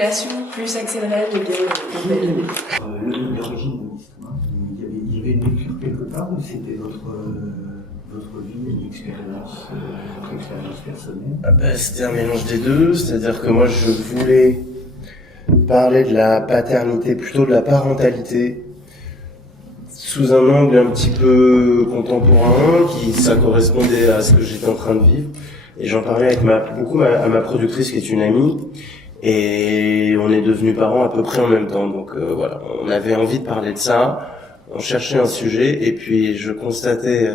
accélération plus accélérée de l'origine de l'histoire, il y avait une lecture quelque part ou c'était votre vie, une expérience, votre expérience personnelle? C'était un mélange des deux, c'est-à-dire que moi je voulais parler de la paternité, plutôt de la parentalité, sous un angle un petit peu contemporain, ça correspondait à ce que j'étais en train de vivre. Et j'en parlais avec beaucoup à ma productrice qui est une amie, et on est devenus parents à peu près en même temps. Donc voilà, on avait envie de parler de ça, on cherchait un sujet, et puis je constatais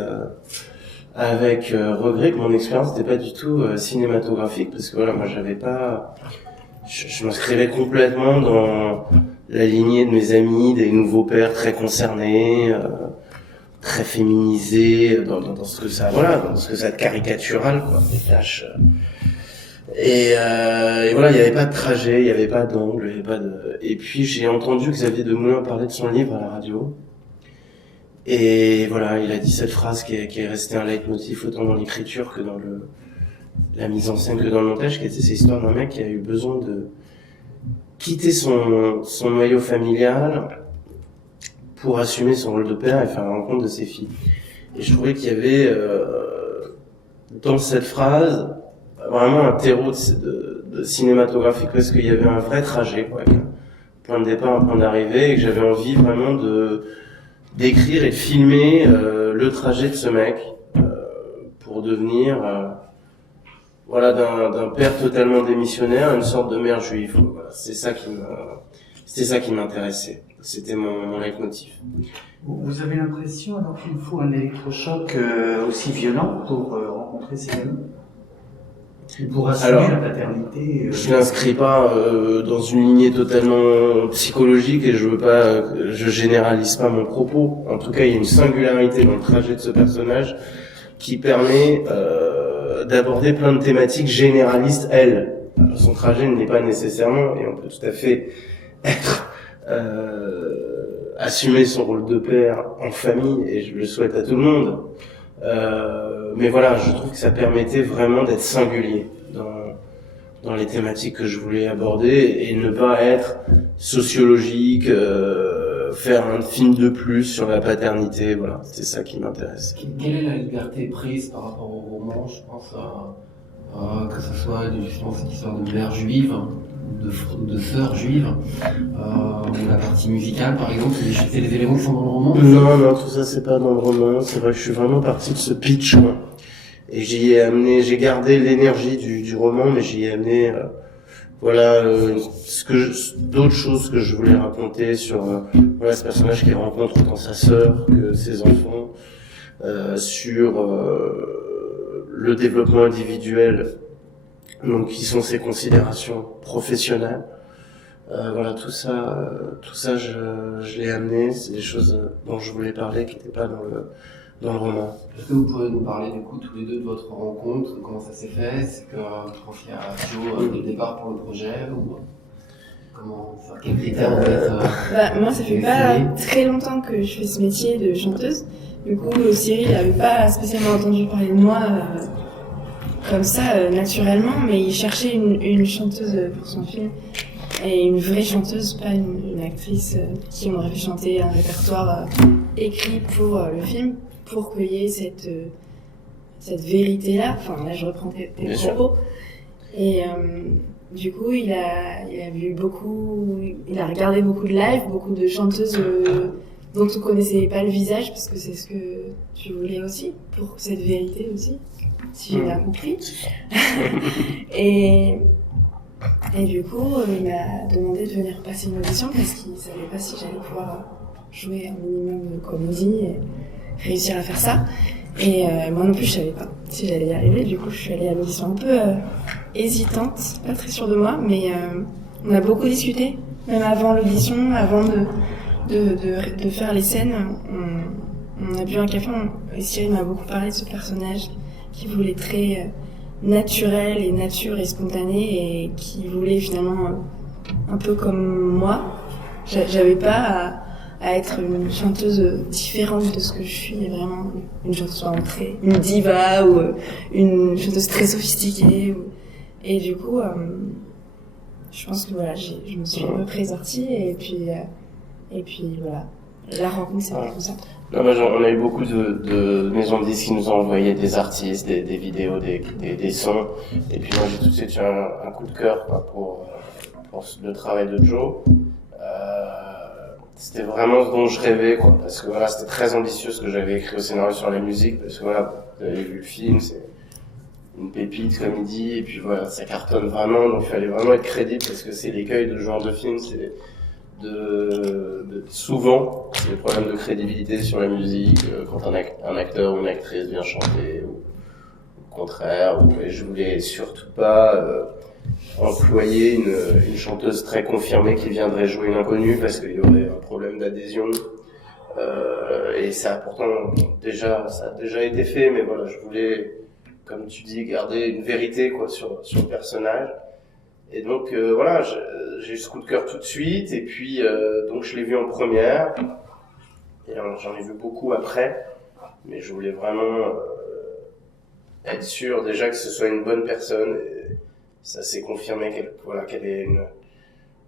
avec regret que mon expérience n'était pas du tout cinématographique, parce que voilà, moi je m'inscrivais complètement dans la lignée de mes amis, des nouveaux pères très concernés, très féminisés dans ce que ça, voilà, dans ce que ça de caricatural, quoi, des tâches. Et voilà, il y avait pas de trajet, il y avait pas d'angle, il y avait pas de. Et puis j'ai entendu Xavier Demoulin parler de son livre à la radio. Et voilà, il a dit cette phrase qui est restée un leitmotiv autant dans l'écriture que dans la mise en scène que dans le montage, qui était cette histoire d'un mec qui a eu besoin de quitter son noyau familial pour assumer son rôle de père et faire la rencontre de ses filles. Et je trouvais qu'il y avait dans cette phrase vraiment un terreau de cinématographique, parce qu'il y avait un vrai trajet, quoi, avec un point de départ, un point d'arrivée, et que j'avais envie vraiment d'écrire et de filmer le trajet de ce mec pour devenir voilà, d'un père totalement démissionnaire à une sorte de mère juive. Voilà, c'était ça qui m'intéressait. C'était mon leitmotiv. Vous avez l'impression alors qu'il faut un électrochoc aussi violent pour rencontrer ces amis? Pour assumer la paternité. Je n'inscris pas dans une lignée totalement psychologique et je généralise pas mon propos. En tout cas, il y a une singularité dans le trajet de ce personnage qui permet d'aborder plein de thématiques généralistes, elle. Alors, son trajet ne l'est pas nécessairement, et on peut tout à fait être assumer son rôle de père en famille, et je le souhaite à tout le monde. Mais voilà, je trouve que ça permettait vraiment d'être singulier dans les thématiques que je voulais aborder et ne pas être sociologique, faire un film de plus sur la paternité. Voilà, c'est ça qui m'intéresse. Quelle est la liberté prise par rapport au roman? Je pense que ce soit justement cette histoire de mère juive, de sœur juive, ou la partie musicale par exemple, c'est les éléments qui sont dans le roman? Non, tout ça c'est pas dans le roman. C'est vrai que je suis vraiment parti de ce pitch, quoi. Et j'ai gardé l'énergie du roman, mais j'y ai amené, voilà, d'autres choses que je voulais raconter sur, voilà, ce personnage qui rencontre autant sa sœur que ses enfants, sur le développement individuel, donc qui sont ses considérations professionnelles. Voilà, tout ça, je l'ai amené. C'est des choses dont je voulais parler qui n'étaient pas dans le roman. Est-ce que vous pourriez nous parler du coup tous les deux de votre rencontre, de comment ça s'est fait? C'est que vous confiez à Flo dès le départ pour le projet, ou comment, enfin, quel critère en fait moi ça fait pas très longtemps que je fais ce métier de chanteuse. Du coup Cyril n'avait pas spécialement entendu parler de moi comme ça naturellement, mais il cherchait une chanteuse pour son film. Et une vraie chanteuse, pas une actrice qui aurait fait chanter un répertoire écrit pour le film, pour qu'il y ait cette vérité-là. Enfin, là, je reprends tes propos. Et du coup, il a regardé beaucoup de live, beaucoup de chanteuses dont on connaissait pas le visage, parce que c'est ce que tu voulais aussi, pour cette vérité aussi, si j'ai bien compris. Et du coup, il m'a demandé de venir passer une audition parce qu'il savait pas si j'allais pouvoir jouer un minimum de comédie et réussir à faire ça. Et moi non plus, je savais pas si j'allais y arriver. Du coup, je suis allée à l'audition un peu hésitante, pas très sûre de moi, mais on a beaucoup discuté, même avant l'audition, avant de faire les scènes. On a bu un café et Cyril m'a beaucoup parlé de ce personnage qui voulait très naturel et nature et spontané, et qui voulait finalement un peu comme moi. J'avais pas à être une chanteuse différente de ce que je suis, vraiment une chanteuse une diva ou une chanteuse très sophistiquée. Et du coup, je pense que voilà, je me suis un peu présortie et puis voilà, la rencontre c'est comme ça. Non, on a eu beaucoup de maisons de disques qui nous ont envoyé des artistes, des vidéos, des sons. Et puis moi j'ai tout de suite eu un coup de cœur quoi, pour le travail de Joe. C'était vraiment ce dont je rêvais, quoi, parce que voilà, c'était très ambitieux ce que j'avais écrit au scénario sur la musique, parce que voilà, vous avez vu le film, c'est une pépite comme il dit, et puis voilà, ça cartonne vraiment, donc il fallait vraiment être crédible, parce que c'est l'écueil de ce genre de film, c'est souvent, c'est le problème de crédibilité sur la musique, quand un acteur ou une actrice vient chanter, ou au contraire, et je voulais surtout pas employer une chanteuse très confirmée qui viendrait jouer une inconnue parce qu'il y aurait un problème d'adhésion et ça a déjà été fait, mais voilà, je voulais, comme tu dis, garder une vérité quoi sur le personnage. Et donc voilà, j'ai eu ce coup de cœur tout de suite, et puis donc je l'ai vu en première et j'en ai vu beaucoup après, mais je voulais vraiment être sûr déjà que ce soit une bonne personne. Et ça s'est confirmé qu'elle ait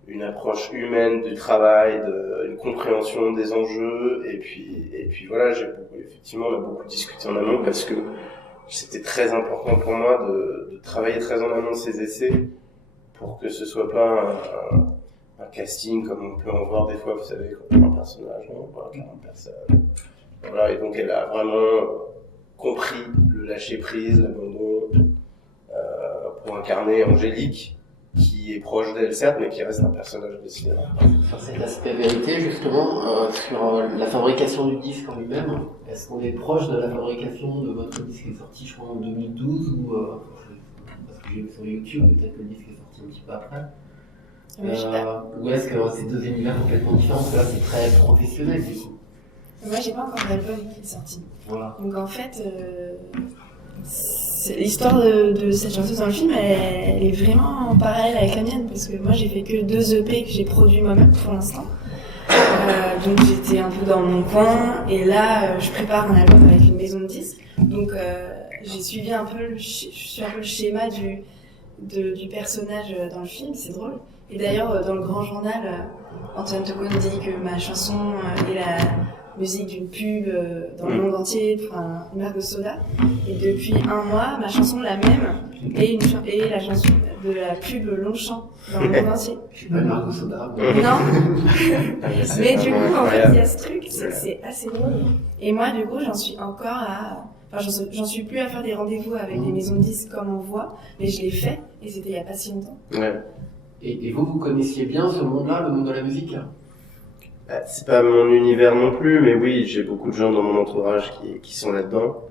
une approche humaine du travail, une compréhension des enjeux, et puis voilà, effectivement, on a beaucoup discuté en amont parce que c'était très important pour moi de travailler très en amont de ces essais pour que ce soit pas un casting comme on peut en voir des fois, vous savez, quand on a un personnage, on voit 40 personnes. Voilà, et donc elle a vraiment compris le lâcher prise, l'abandon, pour incarner Angélique, qui est proche d'elle certes, mais qui reste un personnage de cinéma. Sur cet aspect vérité, justement, sur la fabrication du disque en lui-même, est-ce qu'on est proche de la fabrication de votre disque qui est sorti, je crois, en 2012, ou parce que j'ai vu sur YouTube, peut-être que le disque est sorti un petit peu après. Ou est-ce que c'est deux univers complètement différents, parce que là c'est très professionnel du coup. Moi j'ai pas encore d'album qui est sorti. Voilà. Donc en fait, l'histoire de cette chanteuse dans le film, elle est vraiment parallèle avec la mienne, parce que moi j'ai fait que 2 EP que j'ai produits moi-même pour l'instant. Donc j'étais un peu dans mon coin, et là je prépare un album avec une maison de disques. Donc j'ai suivi un peu le schéma du personnage dans le film, c'est drôle. Et d'ailleurs dans le Grand Journal, Antoine Tocone dit que ma chanson est la musique d'une pub dans le monde entier pour une marque de soda. Et depuis un mois, ma chanson, la même, est la chanson de la pub Longchamp dans le monde entier. Je suis pas une marque de soda. Non. Mais du coup, en fait, il y a ce truc, c'est assez drôle. Et moi, du coup, j'en suis plus à faire des rendez-vous avec des maisons de disques comme on voit, mais je l'ai fait, et c'était il y a pas si longtemps. Ouais. Et vous connaissiez bien ce monde-là, le monde de la musique? C'est pas mon univers non plus, mais oui, j'ai beaucoup de gens dans mon entourage qui sont là-dedans.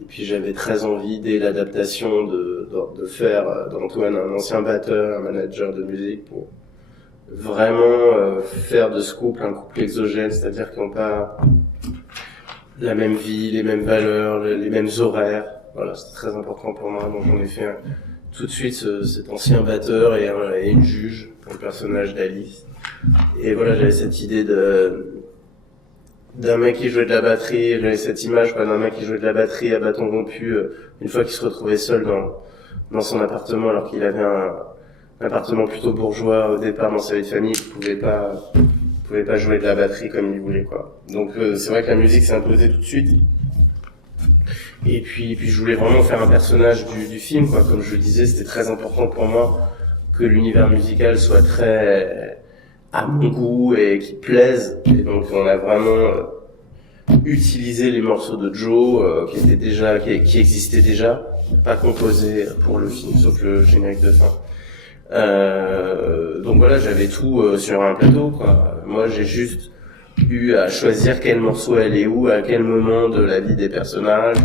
Et puis j'avais très envie, dès l'adaptation, de faire d'Antoine un ancien batteur, un manager de musique, pour vraiment faire de ce couple un couple exogène, c'est-à-dire qu'ils n'ont pas la même vie, les mêmes valeurs, les mêmes horaires. Voilà, c'était très important pour moi, donc on a fait tout de suite cet ancien batteur et une juge pour le personnage d'Alice. Et voilà, j'avais cette idée d'un mec qui jouait de la batterie, j'avais cette image d'un mec qui jouait de la batterie à bâton rompu, une fois qu'il se retrouvait seul dans son appartement, alors qu'il avait un appartement plutôt bourgeois au départ dans sa vie de famille, il pouvait pas jouer de la batterie comme il voulait, quoi. Donc c'est vrai que la musique s'est imposée tout de suite. Et puis je voulais vraiment faire un personnage du film, quoi. Comme je le disais, c'était très important pour moi que l'univers musical soit très à mon goût et qui plaise. Et donc on a vraiment utilisé les morceaux de Joe qui existaient déjà, pas composés pour le film, sauf le générique de fin. Donc voilà, j'avais tout sur un plateau, quoi. Moi j'ai juste eu à choisir quel morceau allait où, à quel moment de la vie des personnages,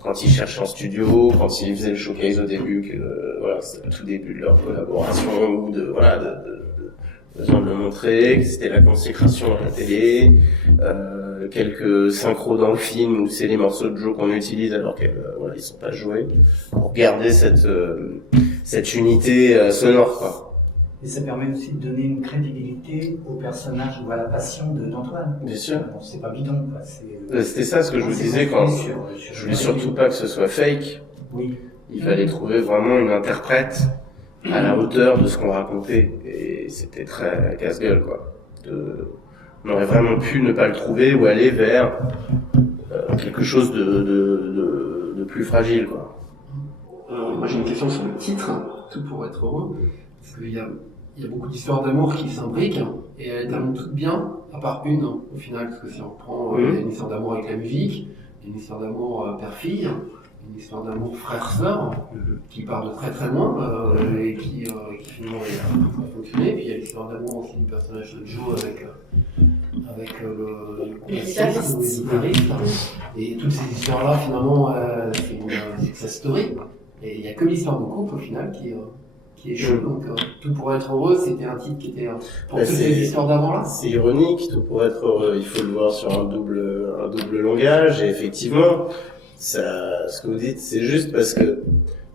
quand ils cherchaient en studio, quand ils faisaient le showcase au début, voilà, c'était le tout début de leur collaboration, ou de besoin de le montrer, que c'était la consécration à la télé, quelques synchros dans le film où c'est les morceaux de Joe qu'on utilise alors qu'ils sont pas joués, pour garder cette unité sonore, quoi. Et ça permet aussi de donner une crédibilité au personnage ou à la passion d'Antoine. Bien sûr. Bon, c'est pas bidon, quoi. C'était ça ce que je vous disais quand je voulais surtout pas que ce soit fake. Oui. Il fallait trouver vraiment une interprète à la hauteur de ce qu'on racontait. Et c'était très casse-gueule, quoi. On aurait vraiment pu ne pas le trouver ou aller vers quelque chose de plus fragile, quoi. Moi j'ai une question sur le titre, Tout pour être heureux, parce qu'il y a beaucoup d'histoires d'amour qui s'imbriquent, et elles terminent toutes bien, à part une au final, parce que si on reprend, il y a une histoire d'amour avec la musique, il y a une histoire d'amour père-fille, une histoire d'amour frère-sœur, qui part de très très loin, et qui finalement a fonctionné, puis il y a l'histoire d'amour aussi du personnage de Joe avec le guitariste. Et toutes ces histoires-là, finalement, c'est une success story. Et il n'y a que l'histoire de couple, au final, qui est chouette. Donc, Tout pour être heureux, c'était un titre qui était pour toutes ces histoires d'avant-là. C'est ironique, Tout pour être heureux. Il faut le voir sur un double langage. Et effectivement, ce que vous dites, c'est juste parce que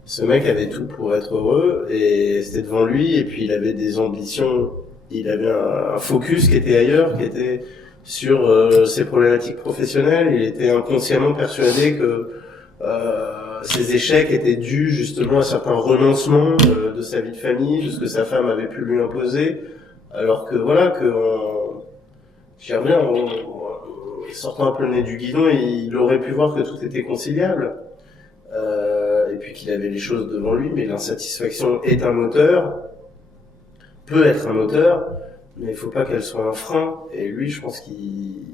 ce mec avait tout pour être heureux et c'était devant lui. Et puis, il avait des ambitions. Il avait un focus qui était ailleurs, qui était sur ses problématiques professionnelles. Il était inconsciemment persuadé que ses échecs étaient dus justement à certains renoncements de sa vie de famille, de ce que sa femme avait pu lui imposer, alors que voilà, j'y reviens, sortant un peu le nez du guidon, il aurait pu voir que tout était conciliable, et puis qu'il avait les choses devant lui, mais l'insatisfaction est un moteur, peut être un moteur, mais il faut pas qu'elle soit un frein, et lui, je pense qu'il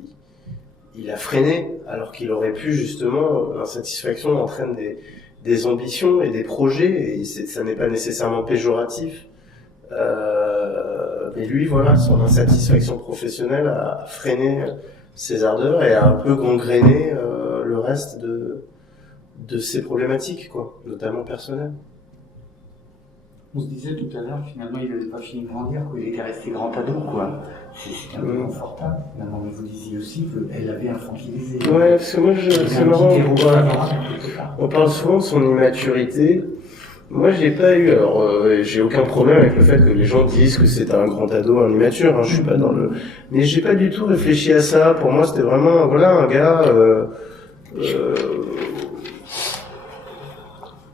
a freiné, alors qu'il aurait pu justement, l'insatisfaction entraîne des ambitions et des projets, et ça n'est pas nécessairement péjoratif. Mais lui, voilà, son insatisfaction professionnelle a freiné ses ardeurs et a un peu gangréné le reste de ses problématiques, quoi, notamment personnelles. On se disait tout à l'heure, finalement, il n'avait pas fini de grandir, quoi. Il était resté grand ado, quoi. C'était un peu confortable. Maintenant, mais vous disiez aussi qu'elle avait infantilisé. Ouais, parce que moi, c'est marrant. On parle souvent de son immaturité. Moi, j'ai pas eu, alors, j'ai aucun problème avec le fait que les gens disent que c'est un grand ado, un immature, hein, je suis pas dans le, mais j'ai pas du tout réfléchi à ça. Pour moi, c'était vraiment, voilà, un gars,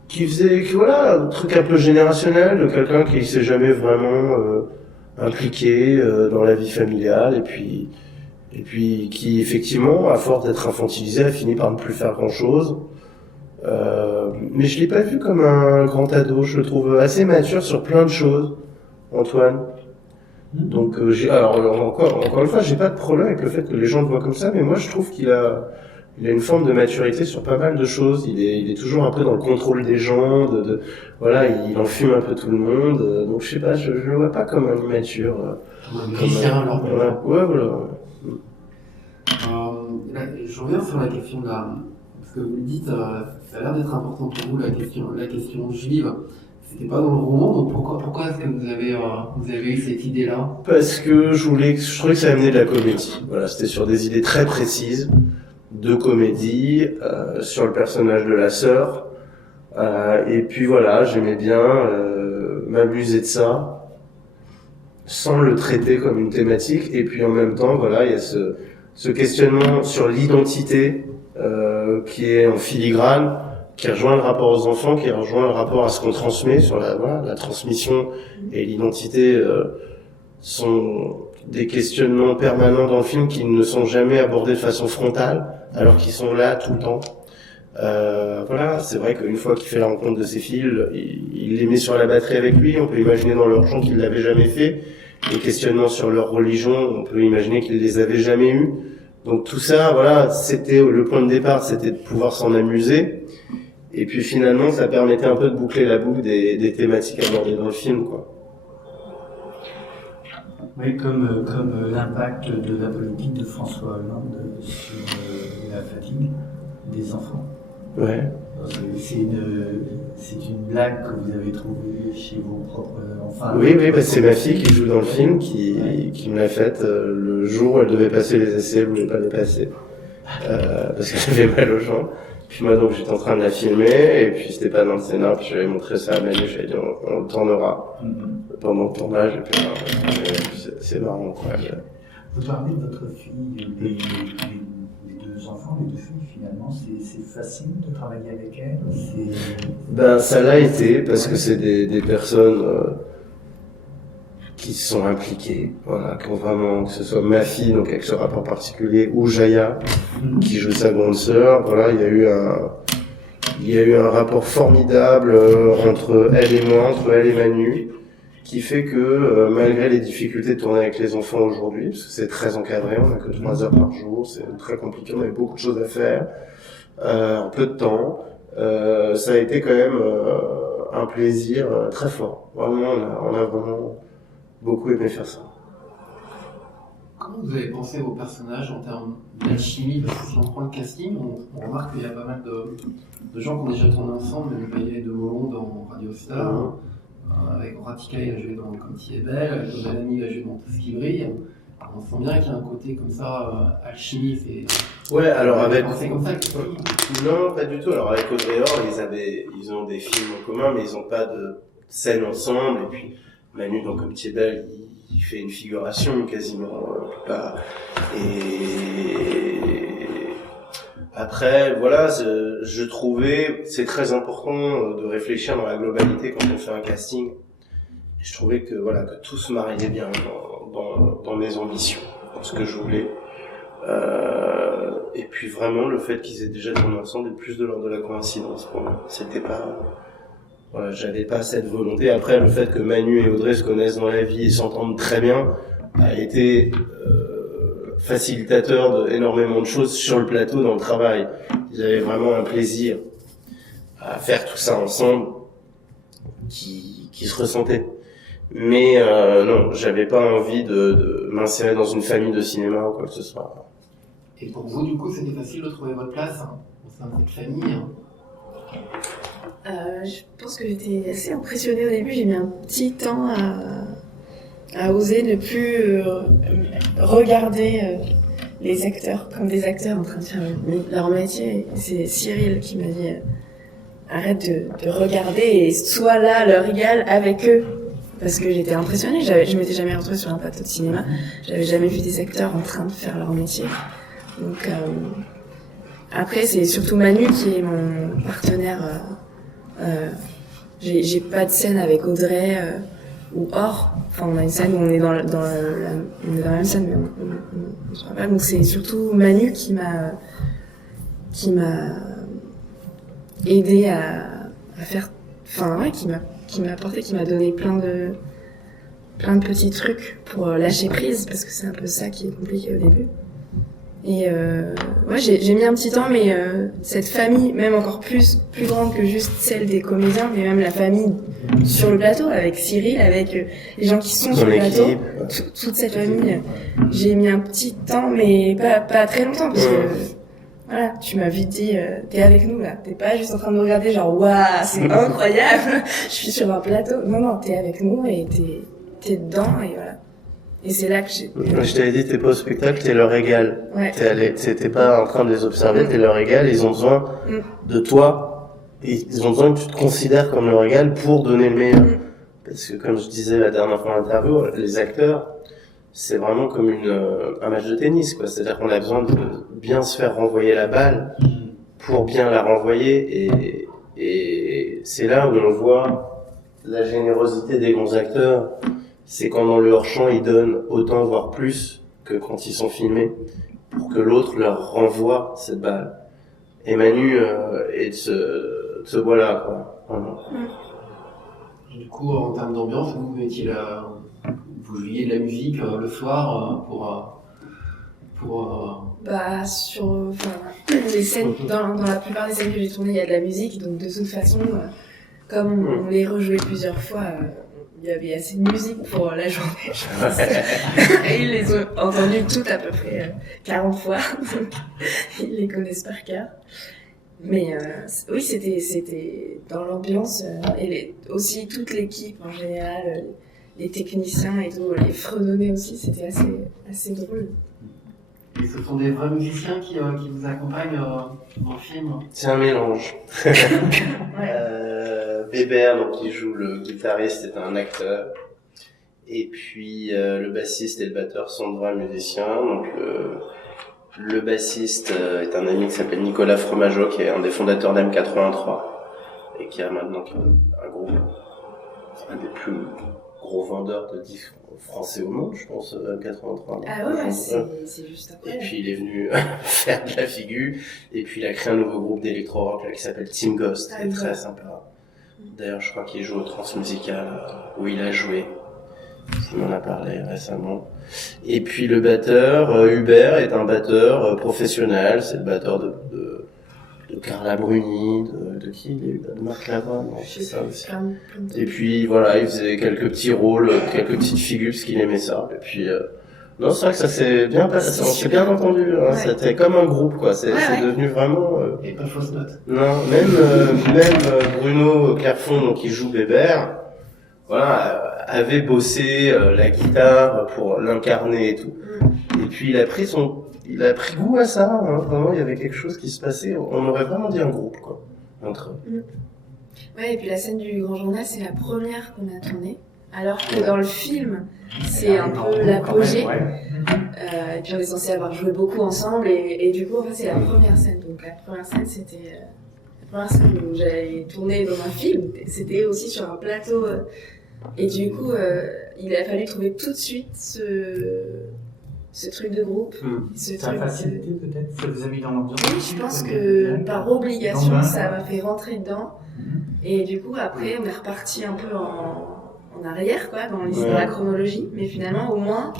qui faisait, voilà, un truc un peu générationnel, de quelqu'un qui s'est jamais vraiment impliqué dans la vie familiale, et puis qui effectivement, à force d'être infantilisé, a fini par ne plus faire grand-chose. Mais je l'ai pas vu comme un grand ado, je le trouve assez mature sur plein de choses, Antoine. Donc, alors encore une fois, j'ai pas de problème avec le fait que les gens le voient comme ça, mais moi je trouve qu'il a une forme de maturité sur pas mal de choses. Il est toujours un peu dans le contrôle des gens, voilà, il enfume un peu tout le monde. Donc je sais pas, je le vois pas comme un immature. Comme un musicien, alors. Ouais, voilà. Là, je reviens sur la question de parce que vous le dites, ça a l'air d'être important pour vous, la question juive. C'était pas dans le roman, donc pourquoi est-ce que vous avez eu cette idée-là? Parce que je trouvais que ça amenait de la comédie. Voilà, c'était sur des idées très précises de comédie, sur le personnage de la sœur. Et puis voilà, j'aimais bien m'amuser de ça, sans le traiter comme une thématique. Et puis en même temps, voilà, il y a ce questionnement sur l'identité qui est en filigrane, qui rejoint le rapport aux enfants, qui rejoint le rapport à ce qu'on transmet sur la transmission et l'identité sont des questionnements permanents dans le film qui ne sont jamais abordés de façon frontale, alors qu'ils sont là tout le temps. Voilà, c'est vrai qu'une fois qu'il fait la rencontre de ses filles, il les met sur la batterie avec lui. On peut imaginer dans leur chant qu'il l'avait jamais fait. Les questionnements sur leur religion, on peut imaginer qu'il les avait jamais eus. Donc tout ça, voilà, c'était le point de départ, c'était de pouvoir s'en amuser. Et puis finalement, ça permettait un peu de boucler la boucle des thématiques abordées dans le film, quoi. Oui, comme l'impact de la politique de François Hollande sur la fatigue des enfants. Ouais. C'est une blague que vous avez trouvée chez vos propres enfants. Oui, bah c'est ma fille qui joue dans le film qui me l'a faite le jour où elle devait passer les essais, elle voulait pas les passer parce qu'elle avait mal aux jambes. Puis moi donc j'étais en train de la filmer et puis c'était pas dans le scénar, puis j'avais montré ça à Manu, j'avais dit on le tournera pendant le tournage et puis c'est marrant quoi. Vous parlez de votre fille, les deux deux enfants, les deux filles, finalement, c'est facile de travailler avec elles. Ça l'a été parce que c'est des personnes qui sont impliquées, voilà, qui ont vraiment, que ce soit ma fille, donc avec ce rapport particulier, ou Jaya, qui joue sa grande sœur, voilà, il y a eu un rapport formidable entre elle et moi, entre elle et Manu, qui fait que malgré les difficultés de tourner avec les enfants aujourd'hui, parce que c'est très encadré, on n'a que 3 heures par jour, c'est très compliqué, on avait beaucoup de choses à faire, en peu de temps, ça a été quand même un plaisir très fort. Vraiment, on a vraiment beaucoup aimé faire ça. Comment vous avez pensé vos personnages en termes d'alchimie? Parce que si on prend le casting, on remarque qu'il y a pas mal de gens qui ont déjà tourné ensemble, même Payet de Molon dans Radio Star, avec Ratika, il a joué dans Comme tu es belle, avec Obanani, il a joué dans Tout ce qui brille. On sent bien qu'il y a un côté comme ça, alchimie. Ouais, alors avec. C'est comme ça Non, pas du tout. Alors avec Audrey Hor, ils ont des films en commun, mais ils n'ont pas de scène ensemble. Et puis Manu dans Comme tu es belle, il fait une figuration quasiment. Et après, voilà, je trouvais c'est très important de réfléchir dans la globalité quand on fait un casting. Et je trouvais que voilà que tout se mariait bien dans mes ambitions, dans ce que je voulais. Et puis vraiment le fait qu'ils aient déjà tourné ensemble est plus de l'ordre de la coïncidence pour moi. C'était pas, voilà, j'avais pas cette volonté. Après, le fait que Manu et Audrey se connaissent dans la vie et s'entendent très bien a été facilitateur d'énormément de choses sur le plateau, dans le travail. Ils avaient vraiment un plaisir à faire tout ça ensemble qui se ressentait. Mais non, j'avais pas envie de m'insérer dans une famille de cinéma ou quoi que ce soit. Et pour vous, du coup, c'était facile de trouver votre place au sein de cette famille? Je pense que j'étais assez impressionnée au début. J'ai mis un petit temps à oser ne plus regarder les acteurs comme des acteurs en train de faire leur métier. C'est Cyril qui m'a dit arrête de regarder et sois là à leur égal avec eux. Parce que j'étais impressionnée, je m'étais jamais retrouvée sur un plateau de cinéma, j'avais jamais vu des acteurs en train de faire leur métier. Donc après c'est surtout Manu qui est mon partenaire. J'ai pas de scène avec Audrey ou Or. Enfin on a une scène où on est dans la même scène mais on se rappelle. Donc c'est surtout Manu qui m'a aidé à faire. Enfin ouais, qui m'a apporté, qui m'a donné plein de petits trucs pour lâcher prise, parce que c'est un peu ça qui est compliqué au début. Et ouais, j'ai mis un petit temps, mais cette famille, même encore plus grande que juste celle des comédiens, mais même la famille sur le plateau, avec Cyril, avec les gens qui sont sur le plateau, toute cette famille, j'ai mis un petit temps, mais pas très longtemps, parce que voilà, tu m'as vite dit, t'es avec nous là, t'es pas juste en train de nous regarder genre waouh, c'est incroyable, je suis sur un plateau. Non, t'es avec nous et t'es dedans et voilà. Et c'est là que je t'avais dit, t'es pas au spectacle, t'es leur égal. Ouais. T'es pas en train de les observer, t'es leur égal, ils ont besoin de toi, et ils ont besoin que tu te considères comme leur égal pour donner le meilleur. Parce que comme je disais la dernière fois en interview, les acteurs, c'est vraiment comme un match de tennis, quoi. C'est-à-dire qu'on a besoin de bien se faire renvoyer la balle pour bien la renvoyer, et c'est là où on voit la générosité des bons acteurs. C'est quand dans le hors-champ, ils donnent autant, voire plus, que quand ils sont filmés, pour que l'autre leur renvoie cette balle. Et Manu est de ce bois-là, quoi. Vraiment. Du coup, en termes d'ambiance, vous jouiez de la musique le soir pour sur les scènes, dans la plupart des scènes que j'ai tournées, il y a de la musique, donc de toute façon, comme on les rejouait plusieurs fois, il y avait assez de musique pour la journée, je pense. Et ils les ont entendues toutes à peu près 40 fois, donc ils les connaissent par cœur. Mais oui, c'était dans l'ambiance, et aussi toute l'équipe en général, les techniciens et tout, les fredonnés aussi, c'était assez drôle. Et ce sont des vrais musiciens qui vous accompagnent dans le film? C'est un mélange. Bébert, donc qui joue le guitariste, est un acteur. Et puis le bassiste et le batteur sont de vrais musiciens. Donc Le bassiste est un ami qui s'appelle Nicolas Fromageau, qui est un des fondateurs d'M83 et qui a maintenant un groupe, un des plus gros vendeurs de disques français au monde, je pense, M83. Ah ouais, c'est juste après. Et puis il est venu faire de la figure, et puis il a créé un nouveau groupe d'électro-rock là, qui s'appelle Team Ghost, qui est très sympa. D'ailleurs, je crois qu'il joue au Transmusical, où il a joué. Il m'en a parlé récemment. Et puis le batteur, Hubert, est un batteur professionnel. C'est le batteur de Carla Bruni, de qui il est, de Marc Lavoine, non, c'est ça aussi. Et puis voilà, il faisait quelques petits rôles, quelques petites figures, parce qu'il aimait ça. Et puis non, c'est vrai que ça s'est bien passé, on s'est bien entendu. Hein, c'était comme un groupe, quoi. C'est devenu vraiment. Et pas de fausse note. Non, même Bruno Clairfond, donc qui joue Bébert, voilà, avait bossé la guitare pour l'incarner et tout. Et puis il a pris goût à ça, hein, vraiment, il y avait quelque chose qui se passait, on aurait vraiment dit un groupe, quoi, entre eux. Ouais, et puis la scène du Grand Journal, c'est la première qu'on a tournée, alors que dans le film, c'est un peu l'apogée. Et puis on est censé avoir joué beaucoup ensemble, et du coup, en fait, c'est la première scène. Donc la première scène, c'était la première scène où j'avais tourné dans un film, c'était aussi sur un plateau. Et du coup, il a fallu trouver tout de suite ce truc de groupe. Ça a facilité peut-être, ça vous a mis dans l'ambiance. Oui, je pense que par obligation, ça m'a fait rentrer dedans. Et du coup, après, on est reparti un peu en arrière, quoi, dans la chronologie. Mais finalement, au moins...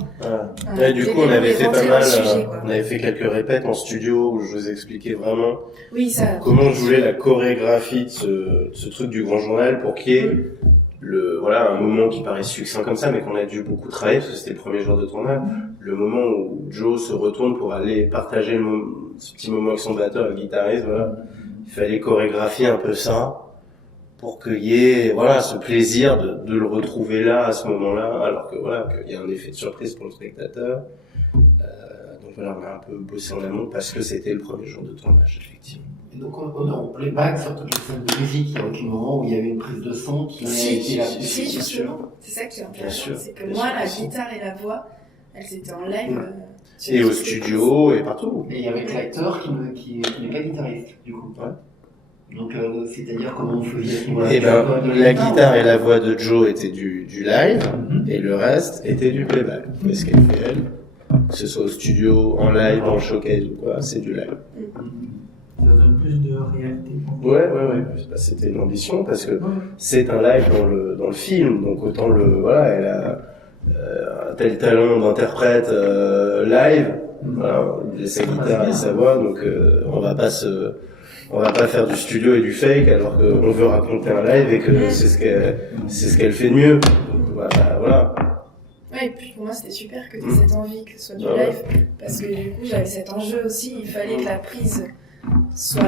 Et du coup, on avait fait pas mal, on avait fait quelques répètes en studio où je vous expliquais vraiment comment je voulais la chorégraphie de ce truc du Grand Journal pour qu'il y ait un moment qui paraît succinct comme ça, mais qu'on a dû beaucoup travailler parce que c'était le premier jour de tournage. Le moment où Joe se retourne pour aller partager ce petit moment avec son batteur, le guitariste, voilà. Il fallait chorégraphier un peu ça pour qu'il y ait, ce plaisir de le retrouver là, à ce moment-là, alors que qu'il y a un effet de surprise pour le spectateur. Donc on a un peu bossé en amont parce que c'était le premier jour de tournage, effectivement. Et donc on est en playback sur toutes les scènes de musique, il n'y a aucun moment où il y avait une prise de son qui Si, justement, c'est ça qui est intéressant, c'est que moi, la guitare et la voix, elles étaient en live. Et au studio, et partout. Et avec l'acteur qui n'est pas guitariste, du coup. Donc, c'est-à-dire comment on faisait la guitare et la voix de Joe étaient du live, et le reste était du playback. Mais ce qu'elle fait, que ce soit au studio, en live, en showcase ou quoi, c'est du live. Ça donne plus de réalité. Ouais. C'était une ambition parce que c'est un live dans le film, donc autant elle a un tel talent d'interprète live, sa guitare et sa voix, donc on va pas faire du studio et du fake alors qu'on veut raconter un live et que c'est ce qu'elle fait de mieux. Donc, voilà. Ouais, et puis pour moi c'était super que tu aies cette envie que ce soit du live, parce que du coup j'avais cet enjeu aussi, il fallait que la prise soit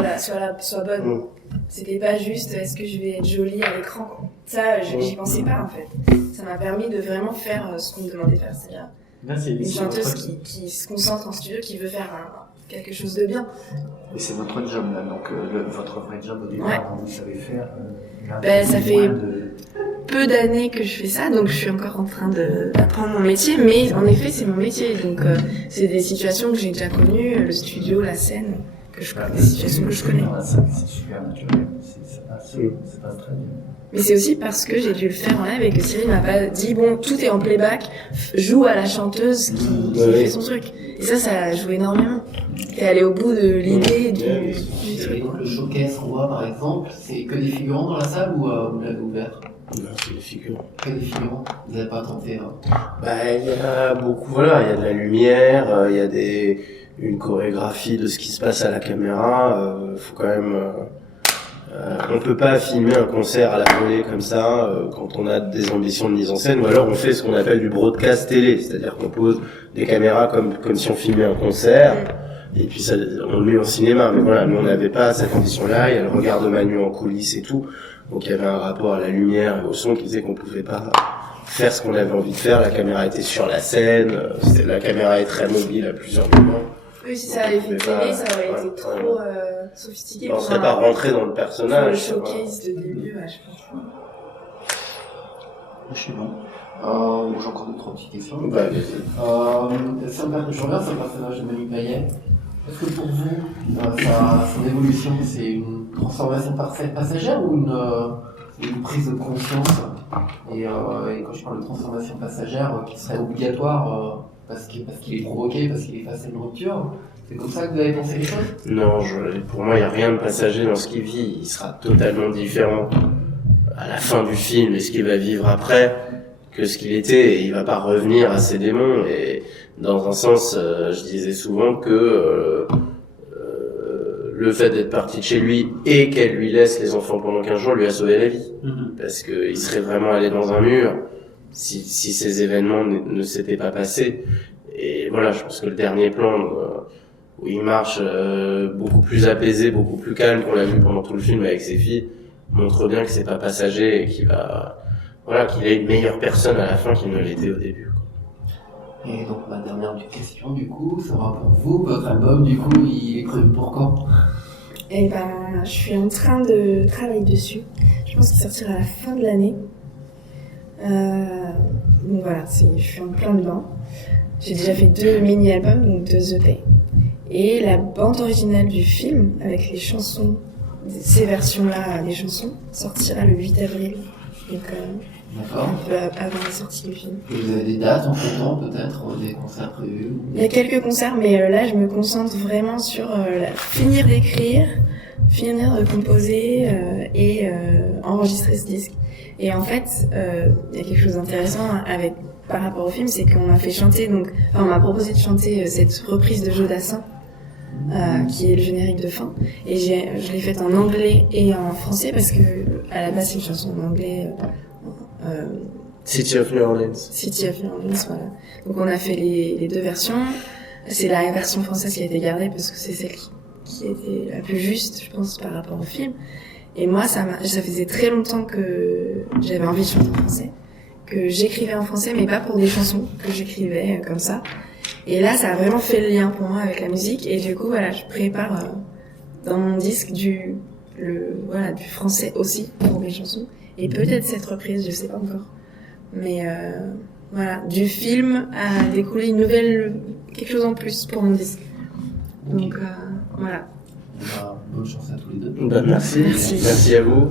bonne. C'était pas juste est-ce que je vais être jolie à l'écran. Ça, j'y pensais pas en fait. Ça m'a permis de vraiment faire ce qu'on me demandait de faire, c'est-à-dire une chanteuse qui se concentre en studio, qui veut faire quelque chose de bien. Et c'est votre job là, donc votre vrai job au départ, vous savez faire. Ça fait peu d'années que je fais ça, donc je suis encore en train d'apprendre mon métier, mais en effet c'est mon métier, donc c'est des situations que j'ai déjà connues, le studio, la scène, des situations que je connais. C'est super naturel, ça passe très bien. Mais c'est aussi parce que j'ai dû le faire en live et que Cyril m'a pas dit bon, tout est en playback, joue à la chanteuse qui fait son truc. Et ça joue énormément. T'es allé au bout de l'idée du truc. Le showcase qu'on voit par exemple, c'est que des figurants dans la salle ou vous l'avez ouvert? Non, c'est des figurants. Que des figurants? Vous n'avez pas tenté il y a beaucoup, il y a de la lumière, il y a une chorégraphie de ce qui se passe à la caméra, faut quand même... on peut pas filmer un concert à la volée comme ça quand on a des ambitions de mise en scène, ou alors on fait ce qu'on appelle du broadcast télé, c'est-à-dire qu'on pose des caméras comme si on filmait un concert, et puis on le met au cinéma. Mais voilà, nous on n'avait pas cette ambition-là, il y a le regard de Manu en coulisses et tout, donc il y avait un rapport à la lumière et au son qui disait qu'on pouvait pas faire ce qu'on avait envie de faire. La caméra était sur la scène, la caméra est très mobile à plusieurs moments. Oui, si ça avait fait télé, ça aurait été trop sophistiqué. On serait pas rentré dans le personnage. Pour le showcase de début, je pense. Je suis bon. J'ai encore 2-3 petites questions. Vas-y. Je reviens sur le personnage de Manu Payet. Est-ce que pour vous, son évolution, c'est une transformation passagère ou une prise de conscience et quand je parle de transformation passagère, qui serait obligatoire parce qu'il est provoqué, parce qu'il est face à une rupture, c'est comme ça que vous avez pensé les choses? Non, pour moi, il n'y a rien de passager dans ce qu'il vit. Il sera totalement différent à la fin du film et ce qu'il va vivre après que ce qu'il était. Et il va pas revenir à ses démons. Et dans un sens, je disais souvent que le fait d'être parti de chez lui et qu'elle lui laisse les enfants pendant 15 jours lui a sauvé la vie. Parce qu'il serait vraiment allé dans un mur si ces événements ne s'étaient pas passés. Et voilà, je pense que le dernier plan où il marche beaucoup plus apaisé, beaucoup plus calme qu'on l'a vu pendant tout le film avec ses filles, montre bien que c'est pas passager et qu'il est une meilleure personne à la fin qu'il ne l'était au début. Et donc ma dernière question du coup sera pour vous, votre album du coup il est prévu pour quand? Eh ben, je suis en train de travailler dessus. Je pense qu'il sortira à la fin de l'année. Donc voilà, je suis en plein dedans. J'ai déjà fait 2 mini-albums, donc 2 EP. Et la bande originale du film, avec les chansons, ces versions-là, les chansons, sortira le 8 avril. Donc D'accord. Un peu avant la sortie du film. Et vous avez des dates en ce temps, peut-être, des concerts prévus? Il y a quelques concerts, mais là je me concentre vraiment sur finir d'écrire, finir de composer et enregistrer ce disque. Et en fait, il y a quelque chose d'intéressant par rapport au film, c'est qu'on m'a fait chanter, on m'a proposé de chanter cette reprise de Jodassin, qui est le générique de fin. Et je l'ai faite en anglais et en français parce que à la base c'est une chanson en anglais. City of New Orleans. City of New Orleans, voilà. Donc on a fait les 2 versions. C'est la version française qui a été gardée parce que c'est celle qui était la plus juste, je pense, par rapport au film. Et moi, ça faisait très longtemps que j'avais envie de chanter en français, que j'écrivais en français, mais pas pour des chansons, que j'écrivais comme ça. Et là, ça a vraiment fait le lien pour moi avec la musique. Et du coup, voilà, je prépare dans mon disque du français aussi pour mes chansons. Et peut-être cette reprise, je sais pas encore. Mais voilà, du film a découlé quelque chose en plus pour mon disque. Donc voilà. Bonne chance à tous les deux. Merci. Merci à vous.